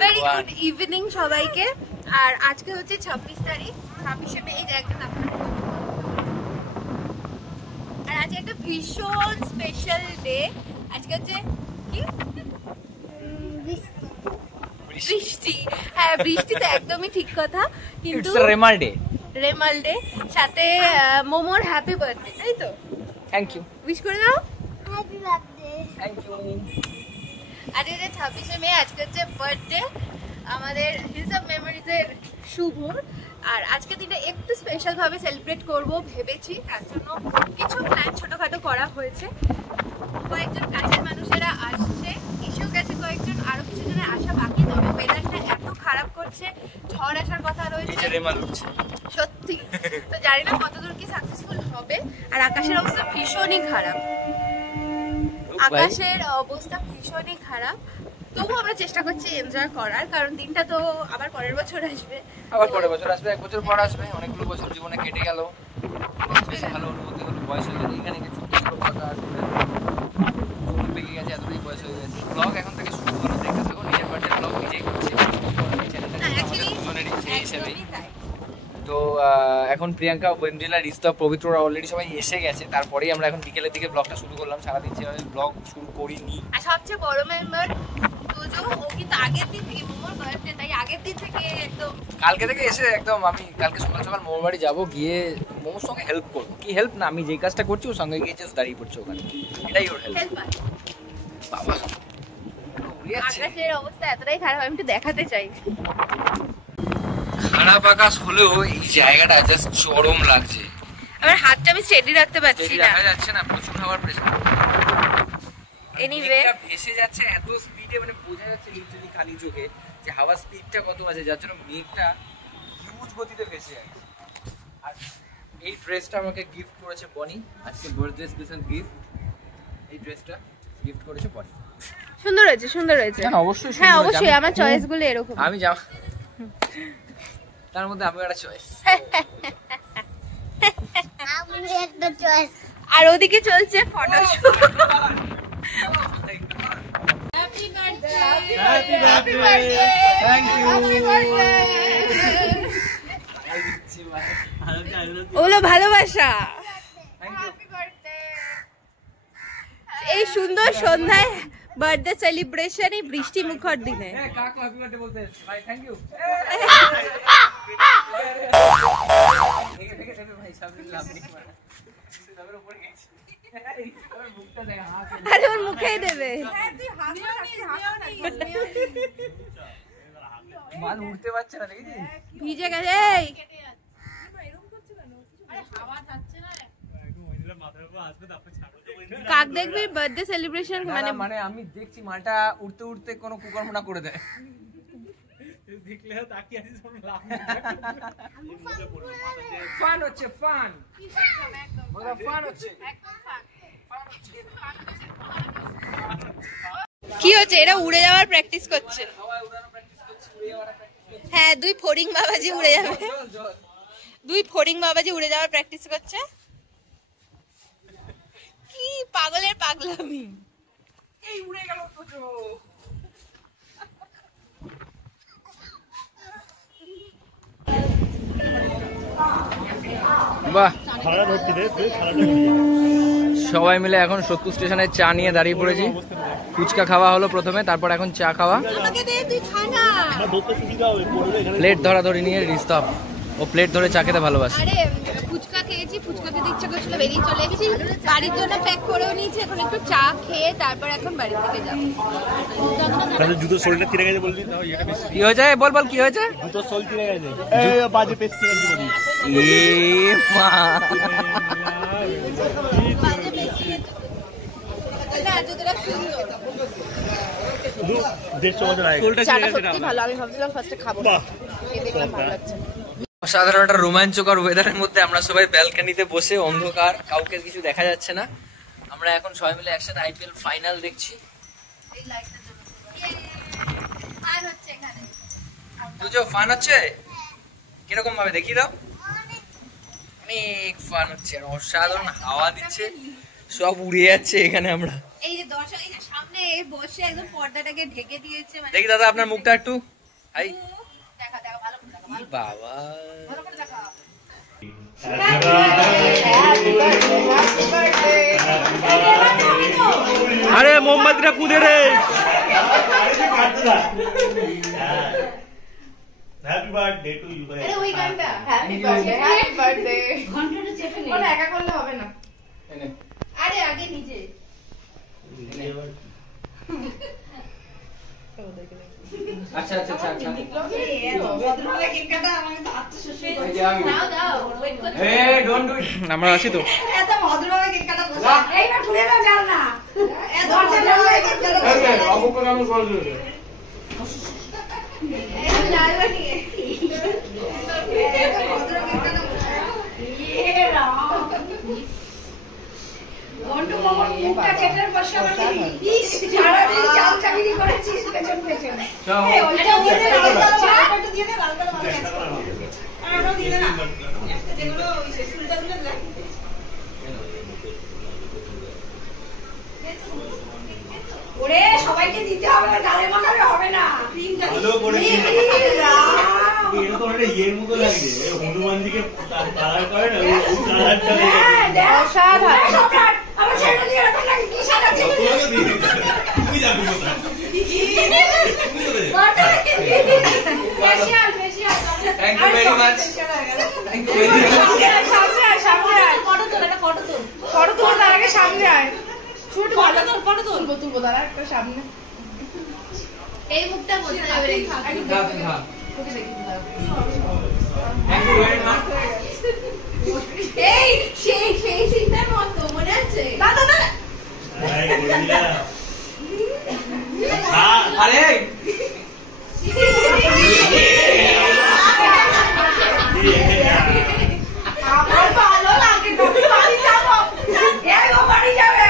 Very good evening সবাইকে। আর আজকে হচ্ছে 26 তারিখ, 26শে মে। এই যে একদম আর আজকে একটা ভীষণ স্পেশাল ডে। আজকে হচ্ছে কি বৃষ্টি। হ্যাঁ বৃষ্টি তো একদমই ঠিক কথা, কিন্তু রেমাল ডে সাথে মোমোর হ্যাপি বার্থডে, তাই তো? থ্যাংক ইউ, উইশ করে দাও। Happy birthday. Thank you. আজকে 26শে মে, আজকে হচ্ছে বার্থডে আমাদের হিলস অফ মেমোরিজের শুভ। আর আজকে দিনটা একটু স্পেশাল ভাবে সেলিব্রেট করব ভেবেছি, তার জন্য কিছু প্ল্যান ছোটখাটো করা হয়েছে। কয়েকজন কাছের মানুষেরা আসছে, এসেও গেছে কয়েকজন, আরো কিছু জনের আসা বাকি। তবে ওয়েদারটা এত খারাপ করছে, ঝড় আসার কথা রয়েছে সত্যি। তো জানি না কতদূর কি সাকসেসফুল হবে। আর আকাশের অবস্থা ভীষণই খারাপ, আকাশের অবস্থা ভীষণই খারাপ। তবু আমরা চেষ্টা করছি এনজয় করার, কারণ দিনটা তো আবার পরের বছর আসবে। আবার পরের বছর আসবে, এক বছর পর আসবে। অনেকগুলো বছর জীবনে কেটে গেল, বেশি ভালো অনুভূতি হলো। বয়স হয়ে গেছে, এখানে কিছু পেকে গেছে, এতটাই বয়স হয়ে গেছে। ব্লগ এখন থেকে শুরু হলো, দেখতে থাকো। নিজের বার্থডে ব্লগ নিজেই করছি হিসেবেই। তো এখন প্রিয়াঙ্কা, ওয়েন্দ্রিলা, রিস্তা, পবিত্ররা অলরেডি সবাই এসে গেছে। তারপরেই আমরা এখন বিকেলের দিকে ব্লগটা শুরু করলাম। সারাদিন সেভাবে ব্লগ শুরু করিনি। আর সবচেয়ে বড় মেম্বার তোজো, ও কিন্তু আগের দিন থেকে মোমোর বার্থডে, তাই আগের দিন থেকে একদম কালকে থেকে এসে একদম আমি কালকে সকাল সকাল মোমোর বাড়ি যাবো, গিয়ে মোমোর সঙ্গে হেল্প করবো। কি হেল্প না, আমি যেই কাজটা করছি ওর সঙ্গে গিয়ে জাস্ট দাঁড়িয়ে পড়ছে ওখানে, এটাই ওর হেল্প। বাবা আকাশের অবস্থা এতটাই খারাপ, আমি একটু দেখাতে চাই। খারাপ আকাশ হলেও এই জায়গাটা জাস্ট চরম লাগছে। আমার হাতটা আমি স্টেডি রাখতে পারছি না, দেখা যাচ্ছে না, প্রচুর হাওয়ার প্রেসার। এনিওয়ে ভেসে যাচ্ছে এত স্পিডে, মানে বোঝা যাচ্ছে লিটারালি খালি চোখে যে হাওয়ার স্পিডটা কত আছে, যার জন্য মেঘটা হিউজ গতিতে ভেসে যাচ্ছে। আর এই ড্রেসটা আমাকে গিফট করেছে বনি, আজকে বার্থডে স্পেশাল গিফট। এই ড্রেসটা গিফট করেছে বনি। সুন্দর হয়েছে, সুন্দর হয়েছে। হ্যাঁ অবশ্যই, হ্যাঁ অবশ্যই, আমার চয়েস গুলো এরকম। আমি জামা, তার মধ্যে আমি একটা চয়েস। আমি একটা চয়েস। আর ওদিকে চলছে photoshoot. Happy birthday, happy birthday, thank you. ওলো ভালোবাসা। Happy birthday. এই সুন্দর সন্ধ্যায় বার্থডে সেলিব্রেশন এই বৃষ্টি মুখর দিনে। কাকু হ্যাপি বার্থডে বলতে ভাই, থ্যাংক ইউ। ভাই সাবিল্লাহ আপনি সবার উপরে গেছি। আরে ওর মুখেই দেবে। মাল উঠতে পারছে না, দেখেছিস ভিজে গেছে। কাক দেখবি বার্থডে সেলিব্রেশন মানে আমি দেখছি মালটা উঠতে উঠতে কোনো কুকর্ম না করে দেয়। দেখলে তাকিয়ে আছিস, লাভ ফান হচ্ছে, ফান ফান হচ্ছে। কি হচ্ছে? এরা উড়ে যাওয়ার প্র্যাকটিস করছে। হ্যাঁ, দুই ফড়িং বাবাজি উড়ে যাবে, দুই ফড়িং বাবাজি উড়ে যাওয়ার প্র্যাকটিস করছে। কি পাগলের পাগলামি। এই উড়ে গেল তো। বাহ, সবাই মিলে এখন 70 স্টেশনে চা নিয়ে দাঁড়িয়ে পড়েছি। ফুচকা খাওয়া হলো প্রথমে, তারপর এখন চা খাওয়া। প্লেট ধরাধরি নিয়ে রিস্তাব, ও প্লেট ধরে চা খেতে ভালোবাসে। আরে ফুচকা খেয়েছি, ফুচকা খেতে ইচ্ছা করছিল, বেরিয়ে চলে এসেছি। বাড়ির জন্য প্যাক করেও নিয়েছি, এখন একটু চা খেয়ে তারপর এখন বাড়ির দিকে যাবো। তাহলে জুতো সোলটা ছিঁড়ে গেছে বললি, কি হয়েছে? বল বল কি হয়েছে? জুতো সোল ছিঁড়ে গেছে, বাজে পেস ছিঁড়ে গেছে। এ মা, অসাধারণ একটা রোমাঞ্চকর ওয়েদারের মধ্যে আমরা সবাই ব্যালকনিতে বসে, অন্ধকার, কাউকে কিছু দেখা যাচ্ছে না। আমরা এখন সবাই মিলে একসাথে আইপিএল ফাইনাল দেখছি। বুঝো ফান হচ্ছে কিরকম ভাবে দেখিয়ে দাও। অনেক ফান হচ্ছে, অসাধারণ হাওয়া দিচ্ছে, সব উড়ে যাচ্ছে এখানে আমরা। এই যে দর্শক এই যে সামনে বসে একদম পর্দাটাকে ঢেকে দিয়েছে মানে দেখি দাদা আপনার মুখটা একটু। হাই দেখা দেখা ভালো করে দেখা বাবা, ভালো করে দেখা আরে মোমবাতিটা কুদে রে। হ্যাপি বার্থডে টু ইউ ভাই। আরে ওই গানটা হ্যাপি বার্থডে ঘন্টাটা চেপে নে ওটা একা করলে হবে না আরে আগে নিজে আচ্ছা আচ্ছা আচ্ছা আচ্ছা ভদ্রবেলা কেক কাটা আমাকে তো আত্মশুদ্ধি দাও দাও ওয়েট করো এ ডোন্ট ডু ইট। আমরা আছি তো। এত ভদ্রভাবে কেক কাটা বসে এইটা খুলে দাও যাও না এত ভদ্রভাবে কেক কাটা বসে বাবু কোন আমি কল দিই। এই লালবা নিয়ে ভদ্র কেক কাটা বসে এ রাম ঘন্টু মামার মুখটা চেটার বসে আমাকে ইস সারা দিন চাল চাকরি করেছিস পেছন পেছন এই ওইটা ওইটা লাল কালো একটু দিয়ে দে লাল কালো ভালো আছে আর ওটা দিয়ে দে না যেগুলো ওই সুলটা তুলে দে ওরে সবাইকে দিতে হবে গালে মাখালে হবে না ক্রিমটা ভালো করে এই রাম এটা তো একটা ইয়ের মতো লাগছে হনুমানজিকে কালার করে না ওই কালারটা অসাধারণ আমার ছেলেটা দিয়ে রাখা লাগে কি সাদা ছিল তুমি যাবে কোথায় facial facial thank you very much. Thank you very much. সামনে আয় ফটো তোল একটা ফটো তোল তার আগে সামনে আয় ছোট ফটো তুলবো দাঁড়া একটা সামনে এই মুখটা বলতে যাবে রে দাও দাও। Thank you very much. এই সেই সিনটার মতো মনে আছে না না না আরে বলিয়া হ্যাঁ আরে আমার ভালো লাগে তুমি বাড়ি যাবো এই ও বাড়ি যাবে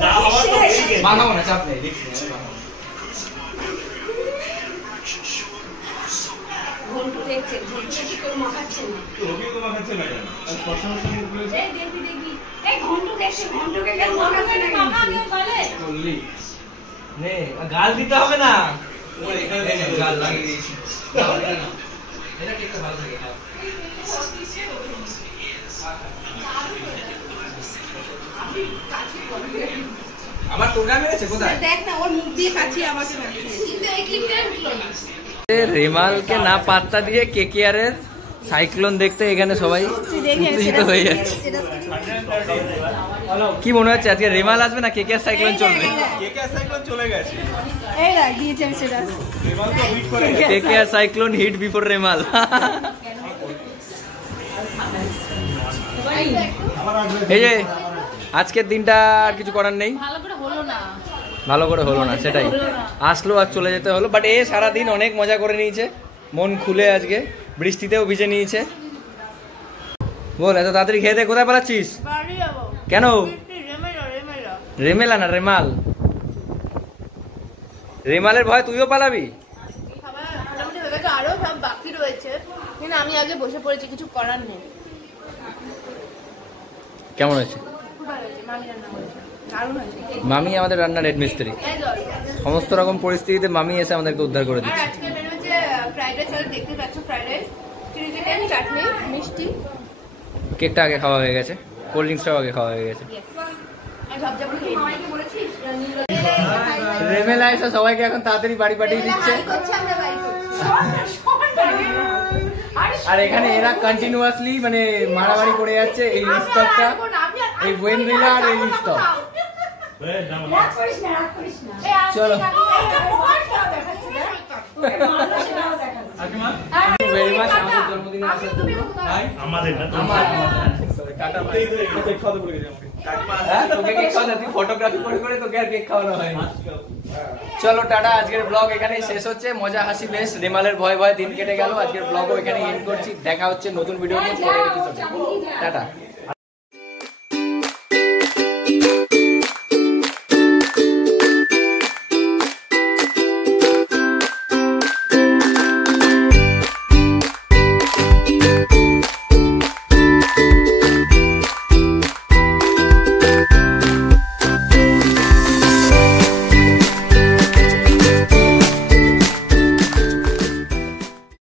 যা হওয়ার তো হয়ে গেছে মানাবো না, চাপ নেই, দেখছি ঘন্টু দেখছে ঘন্টু কি করে মাখাচ্ছে না রবি তো মাখাচ্ছে ম্যাডাম আর সবসময় সঙ্গে বলেছে এই দেখবি দেখবি এই ঘন্টু দেখছে ঘন্টুকে কেন মাখাচ্ছে না মামা আমি বলে বললি নে গাল দিতে হবে না। ও এখানে গাল লাগিয়ে দিয়েছি। এটা কেকটা ভালো লাগে। আমার টোকা মেরেছে কোথায়? দেখ না ওর মুখ দিয়ে কাছি আমাকে মাখিয়েছে কিন্তু এই ক্লিপটা হলো না রেমালকে না পাত্তা দিয়ে কেকেআরের সাইক্লোন দেখতে এখানে সবাই উত্তেজিত হয়ে যাচ্ছে। কি মনে হচ্ছে আজকে রেমাল আসবে না কেকেআর সাইক্লোন চলবে? কেকেআর সাইক্লোন চলে গেছে এই না দিয়েছে আমি সেটা রেমাল তো হিট করে KKR cyclone hit before Remal. এই যে আজকের দিনটা আর কিছু করার নেই, ভালো করে হলো না ভালো করে হলো না, সেটাই আসলো আর চলে যেতে হলো। বাট এ সারাদিন অনেক মজা করে নিয়েছে, মন খুলে আজকে বৃষ্টিতেও ভিজে নিয়েছে। বল এত তাড়াতাড়ি খেয়ে দিয়ে কোথায় পালাচ্ছিস? বাড়ি যাবো কেন? রেমেলা রেমেলা না রেমাল, রেমালের ভয় তুইও পালাবি? মোটামুটি হয়ে গেছে আরো সব বাকি রয়েছে কিন্তু আমি আগে বসে পড়েছি কিছু করার নেই। কেমন হয়েছে? খুব ভালো হয়েছে মামি রান্না করেছে দারুণ হয়েছে মামি আমাদের রান্নার হেড মিস্ত্রি, এই জল সমস্ত রকম পরিস্থিতিতে মামি এসে আমাদেরকে উদ্ধার করে আর দিচ্ছে। আজকে মেনু হচ্ছে ফ্রাইড রাইস আর দেখতে পাচ্ছ ফ্রাইড রাইস চিলি চিকেন চাটনি মিষ্টি কেকটা আগে খাওয়া হয়ে গেছে, কোল্ড ড্রিঙ্কসটাও আগে খাওয়া হয়ে গেছে। আর সব যাবো মামাকে বলেছিস রেমেলা এসে সবাইকে এখন তাড়াতাড়ি বাড়ি পাঠিয়ে দিচ্ছে। আমরা বাড়ি করছি আর এখানে এরা কন্টিনিউয়াসলি মানে মারামারি করে যাচ্ছে এই স্টকটা, এই ওয়েনভিলা আর এই স্টক। চলো ভেরি মাচ আমাদের জন্মদিনে আসার জন্য। আমাদের না টাটা বাই। হ্যাঁ, তোকে কেক খাওয়া তুই ফটোগ্রাফি করে করে তোকে আর কেক খাওয়ানো হয়। চলো টাটা, আজকের ব্লগ এখানেই শেষ হচ্ছে। মজা হাসি বেশ, রেমালের ভয় ভয় দিন কেটে গেল। আজকের ব্লগও এখানে এন্ড করছি। দেখা হচ্ছে নতুন ভিডিও নিয়ে পরের এপিসোডে। টাটা।